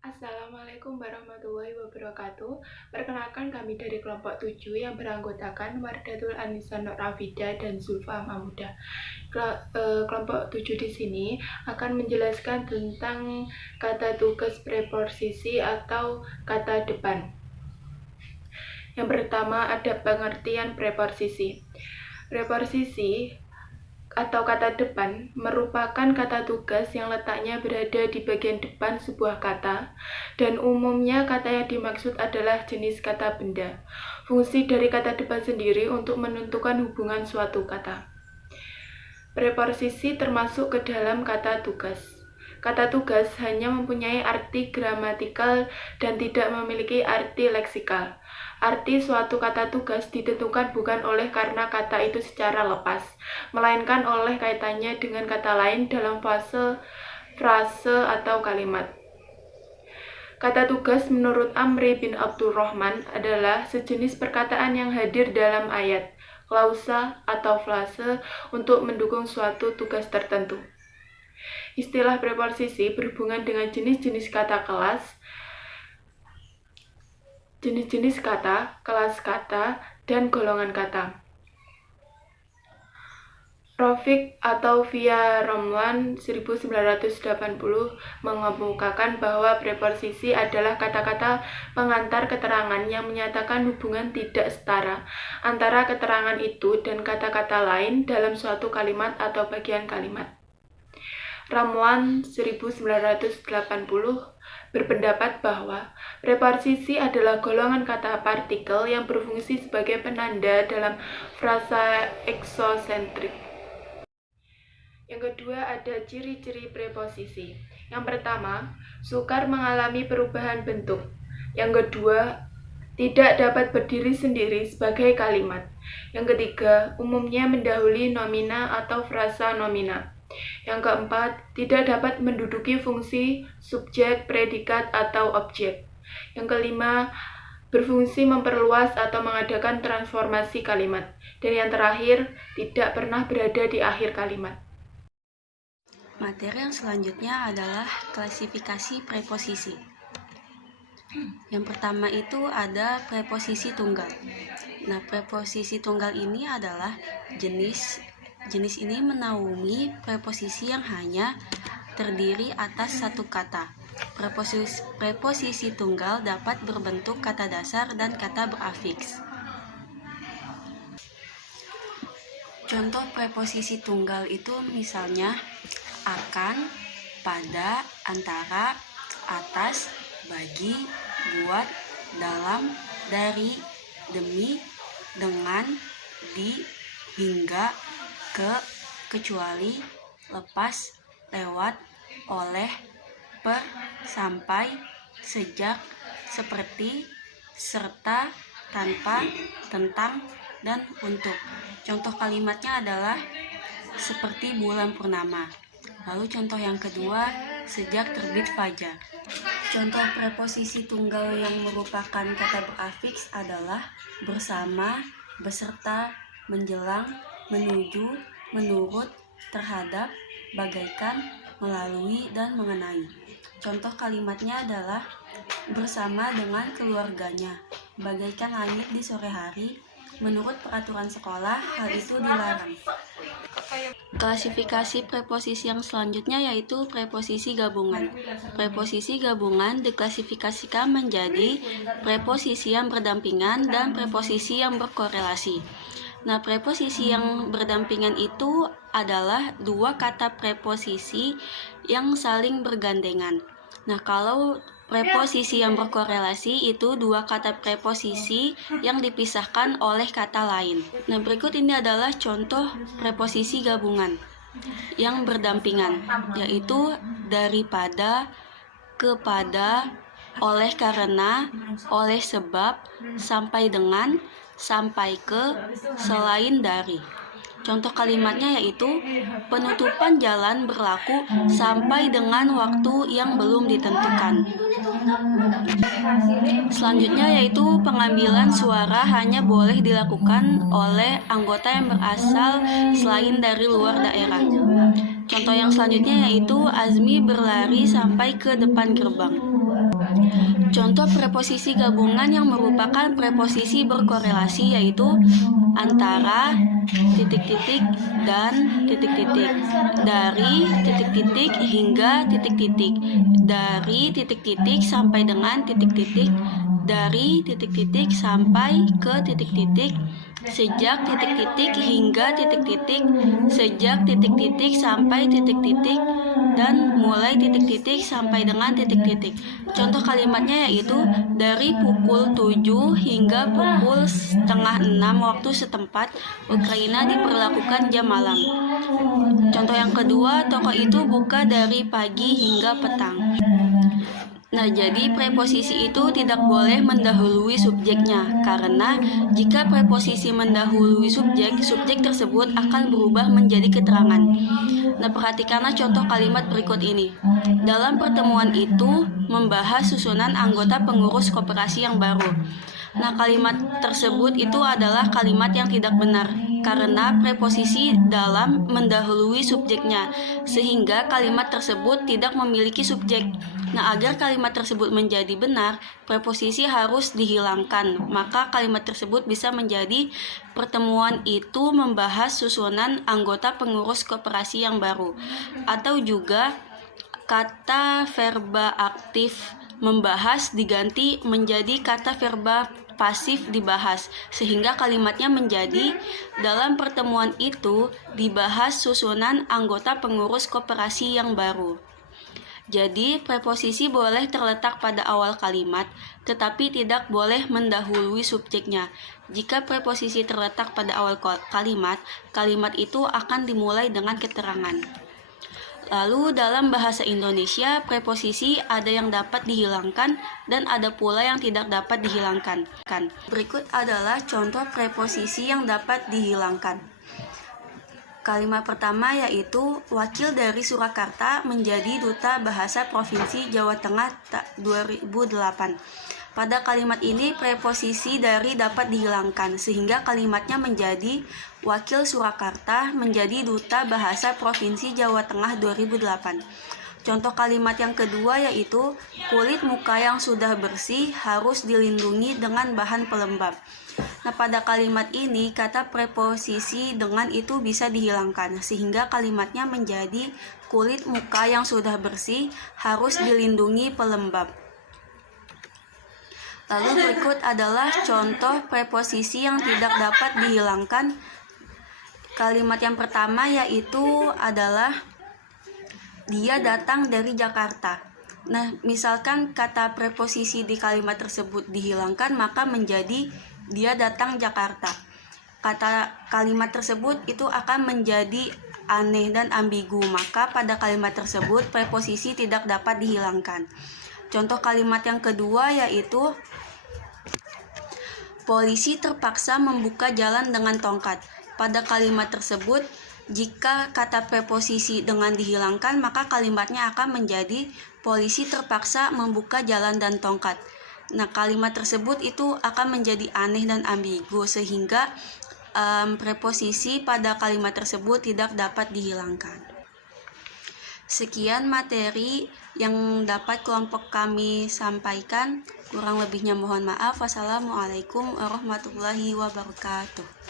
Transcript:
Assalamualaikum warahmatullahi wabarakatuh. Perkenalkan kami dari kelompok 7 yang beranggotakan Wardatul Anisa Nur Afida dan Zulfa Mahmudah. Kelompok 7 di sini akan menjelaskan tentang kata tugas preposisi atau kata depan. Yang pertama ada pengertian preposisi. Preposisi atau kata depan merupakan kata tugas yang letaknya berada di bagian depan sebuah kata, dan umumnya kata yang dimaksud adalah jenis kata benda. Fungsi dari kata depan sendiri untuk menentukan hubungan suatu kata. Preposisi termasuk ke dalam kata tugas. Kata tugas hanya mempunyai arti gramatikal dan tidak memiliki arti leksikal. Arti suatu kata tugas ditentukan bukan oleh karena kata itu secara lepas, melainkan oleh kaitannya dengan kata lain dalam frase atau kalimat. Kata tugas menurut Amri bin Abdurrahman adalah sejenis perkataan yang hadir dalam ayat, klausa atau frase untuk mendukung suatu tugas tertentu. Istilah preposisi berhubungan dengan jenis-jenis kata kelas kata, dan golongan kata. Rafiq atau Via Romlan 1980 mengemukakan bahwa preposisi adalah kata-kata pengantar keterangan yang menyatakan hubungan tidak setara antara keterangan itu dan kata-kata lain dalam suatu kalimat atau bagian kalimat. Ramlan 1980 berpendapat bahwa preposisi adalah golongan kata partikel yang berfungsi sebagai penanda dalam frasa eksosentrik. Yang kedua ada ciri-ciri preposisi. Yang pertama, sukar mengalami perubahan bentuk. Yang kedua, tidak dapat berdiri sendiri sebagai kalimat. Yang ketiga, umumnya mendahului nomina atau frasa nomina. Yang keempat, tidak dapat menduduki fungsi subjek, predikat, atau objek. Yang kelima, berfungsi memperluas atau mengadakan transformasi kalimat. Dan yang terakhir, tidak pernah berada di akhir kalimat. Materi yang selanjutnya adalah klasifikasi preposisi. Yang pertama itu ada preposisi tunggal. Nah, preposisi tunggal ini adalah jenis ini menaungi preposisi yang hanya terdiri atas satu kata. Preposisi tunggal dapat berbentuk kata dasar dan kata berafiks. Contoh preposisi tunggal itu misalnya akan, pada, antara, atas, bagi, buat, dalam, dari, demi, dengan, di, hingga, ke, kecuali, lepas, lewat, oleh, per, sampai, sejak, seperti, serta, tanpa, tentang, dan untuk. Contoh kalimatnya adalah seperti bulan purnama. Lalu contoh yang kedua, sejak terbit fajar. Contoh preposisi tunggal yang merupakan kata berafiks adalah bersama, beserta, menjelang, menuju, menurut, terhadap, bagaikan, melalui, dan mengenai. Contoh kalimatnya adalah bersama dengan keluarganya, bagaikan langit di sore hari, menurut peraturan sekolah, hal itu dilarang. Klasifikasi preposisi yang selanjutnya yaitu preposisi gabungan. Preposisi gabungan diklasifikasikan menjadi preposisi yang berdampingan dan preposisi yang berkorelasi. Nah, preposisi yang berdampingan itu adalah dua kata preposisi yang saling bergandengan. Nah, kalau preposisi yang berkorelasi itu dua kata preposisi yang dipisahkan oleh kata lain. Nah, berikut ini adalah contoh preposisi gabungan yang berdampingan, yaitu daripada, kepada, oleh karena, oleh sebab, sampai dengan, sampai ke, selain dari. Contoh kalimatnya yaitu penutupan jalan berlaku sampai dengan waktu yang belum ditentukan. Selanjutnya yaitu pengambilan suara hanya boleh dilakukan oleh anggota yang berasal selain dari luar daerah. Contoh yang selanjutnya yaitu Azmi berlari sampai ke depan gerbang. Contoh preposisi gabungan yang merupakan preposisi berkorelasi yaitu antara, titik-titik, dan titik-titik. Dari, titik-titik, hingga titik-titik. Dari titik-titik sampai dengan titik-titik. Dari titik-titik sampai ke titik-titik. Sejak titik-titik hingga titik-titik. Sejak titik-titik sampai titik-titik. Dan mulai titik-titik sampai dengan titik-titik. Contoh kalimatnya yaitu dari pukul 7 hingga pukul setengah 6 waktu setempat Ukraina diperlakukan jam malam. Contoh yang kedua, toko itu buka dari pagi hingga petang. Nah, jadi preposisi itu tidak boleh mendahului subjeknya, karena jika preposisi mendahului subjek, subjek tersebut akan berubah menjadi keterangan. Nah, perhatikanlah contoh kalimat berikut ini. Dalam pertemuan itu membahas susunan anggota pengurus koperasi yang baru. Nah, kalimat tersebut itu adalah kalimat yang tidak benar karena preposisi dalam mendahului subjeknya, sehingga kalimat tersebut tidak memiliki subjek. Nah, agar kalimat tersebut menjadi benar, preposisi harus dihilangkan. Maka kalimat tersebut bisa menjadi pertemuan itu membahas susunan anggota pengurus koperasi yang baru. Atau juga kata verba aktif membahas diganti menjadi kata verba pasif dibahas, sehingga kalimatnya menjadi dalam pertemuan itu dibahas susunan anggota pengurus koperasi yang baru. Jadi, preposisi boleh terletak pada awal kalimat, tetapi tidak boleh mendahului subjeknya. Jika preposisi terletak pada awal kalimat, kalimat itu akan dimulai dengan keterangan. Lalu, dalam bahasa Indonesia, preposisi ada yang dapat dihilangkan dan ada pula yang tidak dapat dihilangkan. Berikut adalah contoh preposisi yang dapat dihilangkan. Kalimat pertama yaitu wakil dari Surakarta menjadi duta bahasa Provinsi Jawa Tengah 2008. Pada kalimat ini preposisi dari dapat dihilangkan sehingga kalimatnya menjadi wakil Surakarta menjadi duta bahasa Provinsi Jawa Tengah 2008. Contoh kalimat yang kedua yaitu kulit muka yang sudah bersih harus dilindungi dengan bahan pelembab. Nah, pada kalimat ini kata preposisi dengan itu bisa dihilangkan sehingga kalimatnya menjadi kulit muka yang sudah bersih harus dilindungi pelembab. Lalu berikut adalah contoh preposisi yang tidak dapat dihilangkan. Kalimat yang pertama yaitu adalah dia datang dari Jakarta. Nah, misalkan kata preposisi di kalimat tersebut dihilangkan, maka menjadi dia datang Jakarta. Kalimat tersebut itu akan menjadi aneh dan ambigu, maka pada kalimat tersebut preposisi tidak dapat dihilangkan. Contoh kalimat yang kedua yaitu polisi terpaksa membuka jalan dengan tongkat. Pada kalimat tersebut, jika kata preposisi dengan dihilangkan, maka kalimatnya akan menjadi polisi terpaksa membuka jalan dan tongkat. Nah, kalimat tersebut itu akan menjadi aneh dan ambigu sehingga preposisi pada kalimat tersebut tidak dapat dihilangkan. Sekian materi yang dapat kelompok kami sampaikan. Kurang lebihnya mohon maaf. Wassalamualaikum warahmatullahi wabarakatuh.